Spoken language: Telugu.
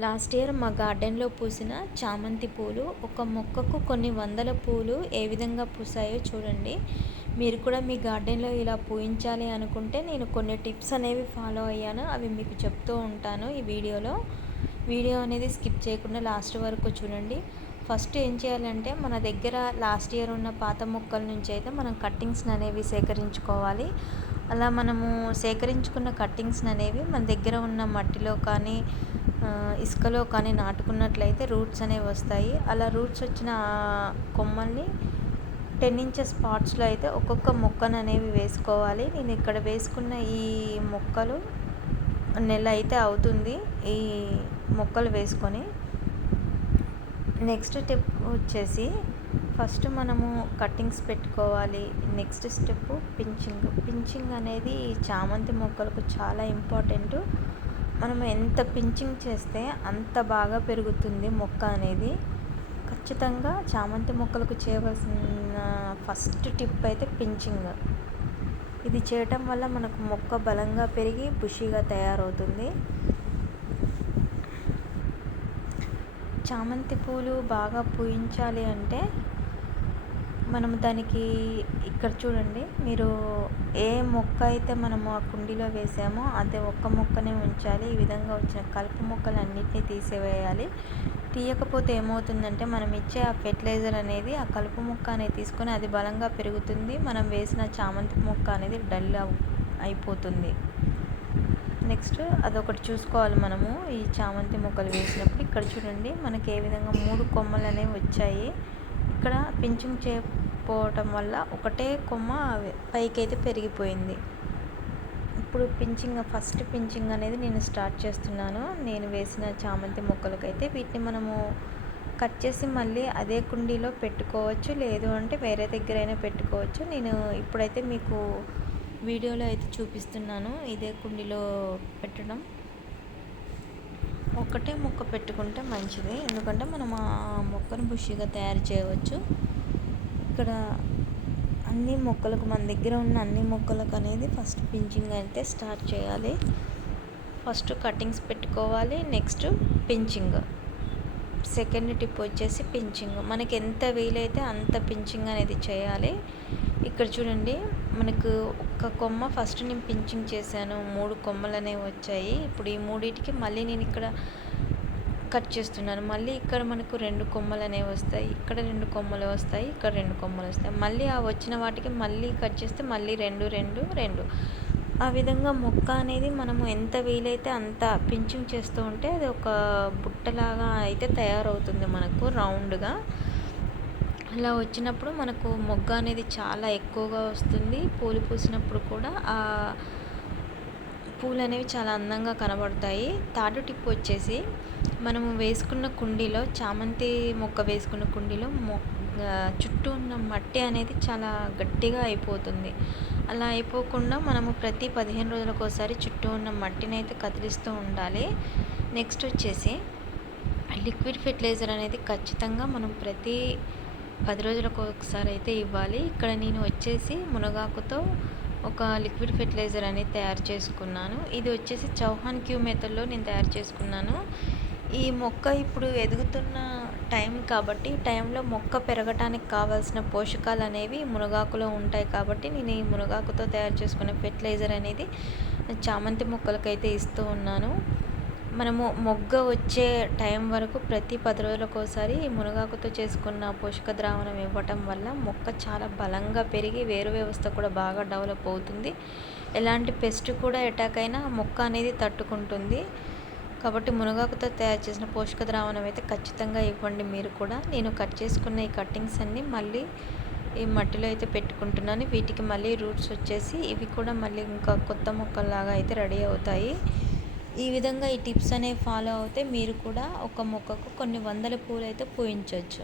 లాస్ట్ ఇయర్ మా గార్డెన్లో పూసిన చామంతి పూలు ఒక మొక్కకు కొన్ని వందల పూలు ఏ విధంగా పూసాయో చూడండి. మీరు కూడా మీ గార్డెన్లో ఇలా పూయించాలి అనుకుంటే నేను కొన్ని టిప్స్ అనేవి ఫాలో అయ్యాను. అవి మీకు చెప్తూ ఉంటాను ఈ వీడియోలో. వీడియో అనేది స్కిప్ చేయకుండా లాస్ట్ వరకు చూడండి. ఫస్ట్ ఏం చేయాలంటే మన దగ్గర లాస్ట్ ఇయర్ ఉన్న పాత మొక్కల నుంచి అయితే మనం కట్టింగ్స్ అనేవి సేకరించుకోవాలి. అలా మనము సేకరించుకున్న కట్టింగ్స్ అనేవి మన దగ్గర ఉన్న మట్టిలో కానీ ఇసుకలో కానీ నాటుకున్నట్లయితే రూట్స్ అనేవి వస్తాయి. అలా రూట్స్ వచ్చిన కొమ్మల్ని 10 ఇంచెస్ పాట్స్లో అయితే ఒక్కొక్క మొక్కను అనేవి వేసుకోవాలి. నేను ఇక్కడ వేసుకున్న ఈ మొక్కలు నెల అయితే అవుతుంది ఈ మొక్కలు వేసుకొని. నెక్స్ట్ స్టెప్ వచ్చేసి ఫస్ట్ మనము కట్టింగ్స్ పెట్టుకోవాలి. నెక్స్ట్ స్టెప్ పించింగ్ అనేది చామంతి మొక్కలకు చాలా ఇంపార్టెంట్. మనం ఎంత పించింగ్ చేస్తే అంత బాగా పెరుగుతుంది మొక్క అనేది. ఖచ్చితంగా చామంతి మొక్కలకు చేయవలసిన ఫస్ట్ టిప్ అయితే పించింగ్. ఇది చేయటం వల్ల మనకు మొక్క బలంగా పెరిగి బుషీగా తయారవుతుంది. చామంతి పూలు బాగా పూయించాలి అంటే మనం దానికి ఇక్కడ చూడండి, మీరు ఏ మొక్క అయితే మనము ఆ కుండీలో వేసామో అదే ఒక్క మొక్కనే ఉంచాలి. ఈ విధంగా వచ్చిన కలుపు మొక్కలన్నింటినీ తీసివేయాలి. తీయకపోతే ఏమవుతుందంటే మనం ఇచ్చే ఆ ఫెర్టిలైజర్ అనేది ఆ కలుపు మొక్క అనేది తీసుకొని అది బలంగా పెరుగుతుంది. మనం వేసిన చామంతి మొక్క అనేది డల్ అయిపోతుంది. నెక్స్ట్ అదొకటి చూసుకోవాలి మనము ఈ చామంతి మొక్కలు వేసినప్పుడు. ఇక్కడ చూడండి మనకి ఏ విధంగా 3 కొమ్మలు అనేవి వచ్చాయి. ఇక్కడ పించింగ్ చేయకపోవటం వల్ల ఒకటే కొమ్మ పైకి అయితే పెరిగిపోయింది. ఇప్పుడు ఫస్ట్ పించింగ్ అనేది నేను స్టార్ట్ చేస్తున్నాను. నేను వేసిన చామంతి మొక్కలకైతే వీటిని మనము కట్ చేసి మళ్ళీ అదే కుండీలో పెట్టుకోవచ్చు, లేదు అంటే వేరే దగ్గరైనా పెట్టుకోవచ్చు. నేను ఇప్పుడైతే మీకు వీడియోలో అయితే చూపిస్తున్నాను ఇదే కుండీలో పెట్టడం. ఒకటే మొక్క పెట్టుకుంటే మంచిది, ఎందుకంటే మనం ఆ మొక్కను బుషిగా తయారు చేయవచ్చు. ఇక్కడ అన్ని మొక్కలకు మన దగ్గర ఉన్న అన్ని మొక్కలకు అనేది ఫస్ట్ పించింగ్ అయితే స్టార్ట్ చేయాలి. ఫస్ట్ కటింగ్స్ పెట్టుకోవాలి, నెక్స్ట్ పించింగ్. సెకండ్ టిప్ వచ్చేసి పించింగ్. మనకి ఎంత వీలైతే అంత పించింగ్ అనేది చేయాలి. ఇక్కడ చూడండి మనకు ఒక్క కొమ్మ ఫస్ట్ నేను పించింగ్ చేశాను, 3 కొమ్మలు అనేవి వచ్చాయి. ఇప్పుడు ఈ మూడింటికి మళ్ళీ నేను ఇక్కడ కట్ చేస్తున్నాను. మళ్ళీ ఇక్కడ మనకు 2 కొమ్మలు అనేవి వస్తాయి, ఇక్కడ 2 కొమ్మలు వస్తాయి, ఇక్కడ 2 కొమ్మలు వస్తాయి. మళ్ళీ ఆ వచ్చిన వాటికి మళ్ళీ కట్ చేస్తే మళ్ళీ 2 2 2. ఆ విధంగా మొక్క అనేది మనము ఎంత వీలైతే అంత పించింగ్ చేస్తూ ఉంటే అది ఒక బుట్టలాగా అయితే తయారవుతుంది మనకు రౌండ్గా. అలా వచ్చినప్పుడు మనకు మొగ్గ అనేది చాలా ఎక్కువగా వస్తుంది. పూలు పూసినప్పుడు కూడా ఆ పూలు అనేవి చాలా అందంగా కనబడతాయి. థర్డ్ టిప్ వచ్చేసి మనము వేసుకున్న కుండీలో చామంతి మొక్క వేసుకున్న కుండీలో చుట్టూ ఉన్న మట్టి అనేది చాలా గట్టిగా అయిపోతుంది. అలా అయిపోకుండా మనము ప్రతి 15 రోజులకు ఒకసారి చుట్టూ ఉన్న మట్టిని అయితే కదిలిస్తూ ఉండాలి. నెక్స్ట్ వచ్చేసి లిక్విడ్ ఫెర్టిలైజర్ అనేది ఖచ్చితంగా మనం ప్రతి 10 రోజులకు ఒకసారి అయితే ఇవ్వాలి. ఇక్కడ నేను వచ్చేసి మునగాకుతో ఒక లిక్విడ్ ఫెర్టిలైజర్ అనేది తయారు చేసుకున్నాను. ఇది వచ్చేసి చౌహాన్ క్యూ మెథడ్లో నేను తయారు చేసుకున్నాను. ఈ మొక్క ఇప్పుడు ఎదుగుతున్న టైం కాబట్టి ఈ టైంలో మొక్క పెరగటానికి కావాల్సిన పోషకాలు అనేవి మునగాకులో ఉంటాయి. కాబట్టి నేను ఈ మునగాకుతో తయారు చేసుకున్న ఫెర్టిలైజర్ అనేది చామంతి మొక్కలకైతే ఇస్తూ ఉన్నాను. మనము మొగ్గ వచ్చే టైం వరకు ప్రతి 10 రోజులకు ఒకసారి ఈ మునగాకుతో చేసుకున్న పోషక ద్రావణం ఇవ్వటం వల్ల మొక్క చాలా బలంగా పెరిగి వేరు వ్యవస్థ కూడా బాగా డెవలప్ అవుతుంది. ఎలాంటి పెస్ట్ కూడా అటాక్ అయినా మొక్క అనేది తట్టుకుంటుంది. కాబట్టి మునగాకుతో తయారు చేసిన పోషక ద్రావణం అయితే ఖచ్చితంగా ఇవ్వండి మీరు కూడా. నేను కట్ చేసుకున్న ఈ కట్టింగ్స్ అన్నీ మళ్ళీ ఈ మట్టిలో అయితే పెట్టుకుంటున్నాను. వీటికి మళ్ళీ రూట్స్ వచ్చేసి ఇవి కూడా మళ్ళీ ఇంకా కొత్త మొక్కల్లాగా అయితే రెడీ అవుతాయి. ఈ విధంగా ఈ టిప్స్ అనేవి ఫాలో అవుతే మీరు కూడా ఒక మొక్కకు కొన్ని వందల పూలు అయితే పూయించవచ్చు.